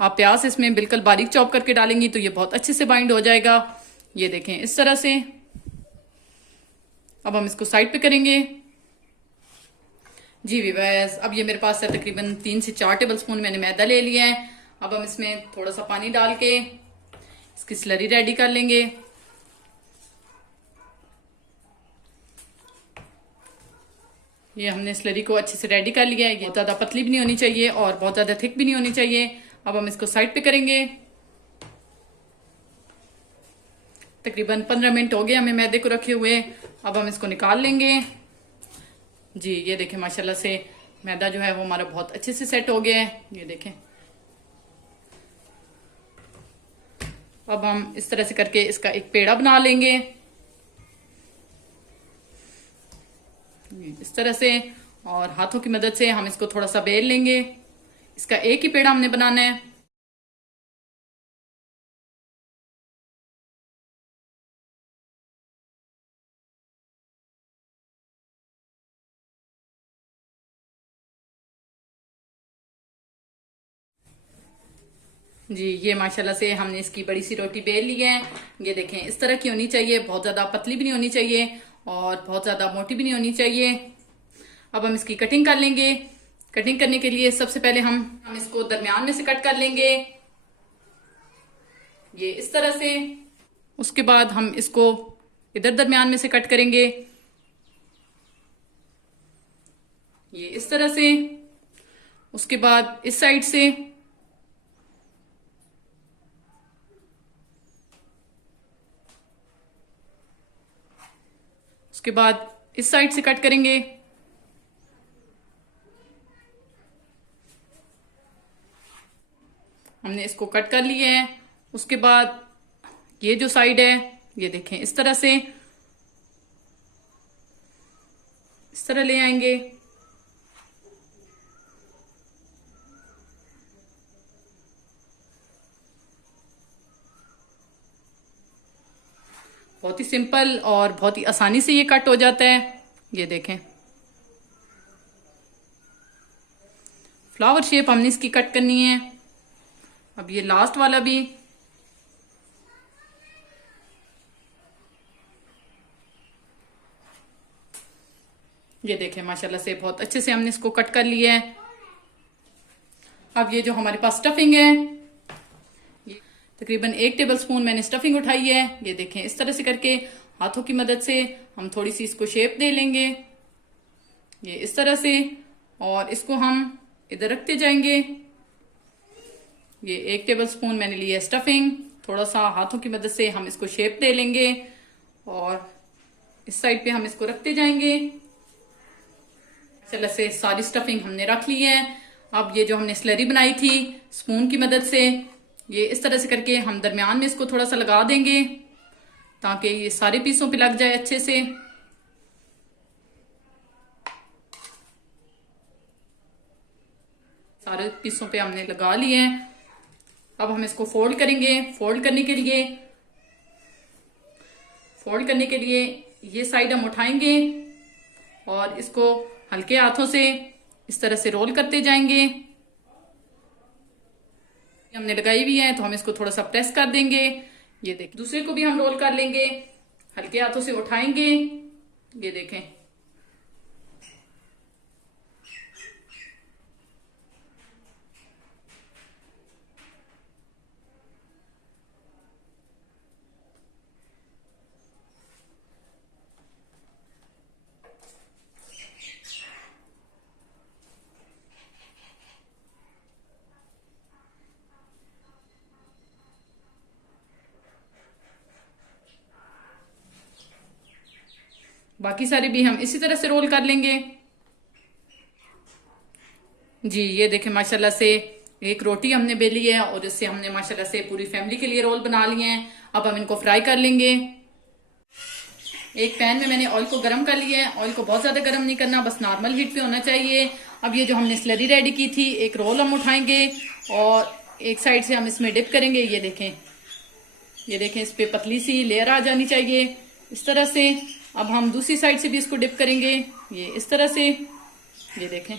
आप प्याज इसमें बिल्कुल बारीक चॉप करके डालेंगी तो ये बहुत अच्छे से बाइंड हो जाएगा। ये देखें इस तरह से। अब हम इसको साइड पे करेंगे। जी व्यूअर्स, अब ये मेरे पास है तकरीबन 3 से 4 टेबल स्पून मैंने मैदा ले लिया है। अब हम इसमें थोड़ा सा पानी डाल के इसकी स्लरी रेडी कर लेंगे। ये हमने स्लरी को अच्छे से रेडी कर लिया है। ये ज्यादा पतली भी नहीं होनी चाहिए और बहुत ज्यादा थिक भी नहीं होनी चाहिए। अब हम इसको साइड पे करेंगे। तकरीबन 15 मिनट हो गए हमें मैदे को रखे हुए। अब हम इसको निकाल लेंगे। जी ये देखें माशाल्लाह से मैदा जो है वो हमारा बहुत अच्छे से सेट हो गया है। ये देखें। अब हम इस तरह से करके इसका एक पेड़ा बना लेंगे इस तरह से, और हाथों की मदद से हम इसको थोड़ा सा बेल लेंगे। इसका एक ही पेड़ा हमने बनाना है। जी ये माशाल्लाह से हमने इसकी बड़ी सी रोटी बेल ली है। ये देखें इस तरह की होनी चाहिए, बहुत ज्यादा पतली भी नहीं होनी चाहिए और बहुत ज्यादा मोटी भी नहीं होनी चाहिए। अब हम इसकी कटिंग कर लेंगे। कटिंग करने के लिए सबसे पहले हम इसको दरमियान में से कट कर लेंगे, ये इस तरह से। उसके बाद हम इसको इधर दरमियान में से कट करेंगे, ये इस तरह से। उसके बाद इस साइड से, उसके बाद इस साइड से कट करेंगे। हमने इसको कट कर लिए है। उसके बाद ये जो साइड है ये देखें इस तरह से, इस तरह ले आएंगे। बहुत ही सिंपल और बहुत ही आसानी से ये कट हो जाता है। ये देखें फ्लावर शेप हमने इसकी कट करनी है। अब ये लास्ट वाला भी, ये देखें माशाल्लाह से बहुत अच्छे से हमने इसको कट कर लिया है। अब ये जो हमारे पास स्टफिंग है, तकरीबन 1 टेबल स्पून मैंने स्टफिंग उठाई है। ये देखें इस तरह से करके हाथों की मदद से हम थोड़ी सी इसको शेप दे लेंगे, ये इस तरह से। और इसको हम इधर रखते जाएंगे। ये 1 टेबल स्पून मैंने लिया है स्टफिंग। थोड़ा सा हाथों की मदद से हम इसको शेप दे लेंगे और इस साइड पे हम इसको रखते जाएंगे। चलो से सारी स्टफिंग हमने रख ली है। अब ये जो हमने स्लरी बनाई थी स्पून की मदद से, ये इस तरह से करके हम दरमियान में इसको थोड़ा सा लगा देंगे ताकि ये सारे पीसों पे लग जाए अच्छे से। सारे पीसों पे हमने लगा लिए हैं। अब हम इसको फोल्ड करेंगे। फोल्ड करने के लिए ये साइड हम उठाएंगे और इसको हल्के हाथों से इस तरह से रोल करते जाएंगे। हमने लगाई हुई है तो हम इसको थोड़ा सा प्रेस कर देंगे। ये देखें, दूसरे को भी हम रोल कर लेंगे, हल्के हाथों से उठाएंगे। ये देखें बाकी सारे भी हम इसी तरह से रोल कर लेंगे। जी ये देखें माशाल्लाह से एक रोटी हमने बेली है और इससे हमने माशाल्लाह से पूरी फैमिली के लिए रोल बना लिए हैं। अब हम इनको फ्राई कर लेंगे। एक पैन में मैंने ऑयल को गर्म कर लिया है। ऑयल को बहुत ज्यादा गर्म नहीं करना, बस नॉर्मल हीट पे होना चाहिए। अब ये जो हमने स्लरी रेडी की थी, एक रोल हम उठाएंगे और एक साइड से हम इसमें डिप करेंगे। ये देखें इस पे पतली सी लेयर आ जानी चाहिए इस तरह से। अब हम दूसरी साइड से भी इसको डिप करेंगे, ये इस तरह से। ये देखें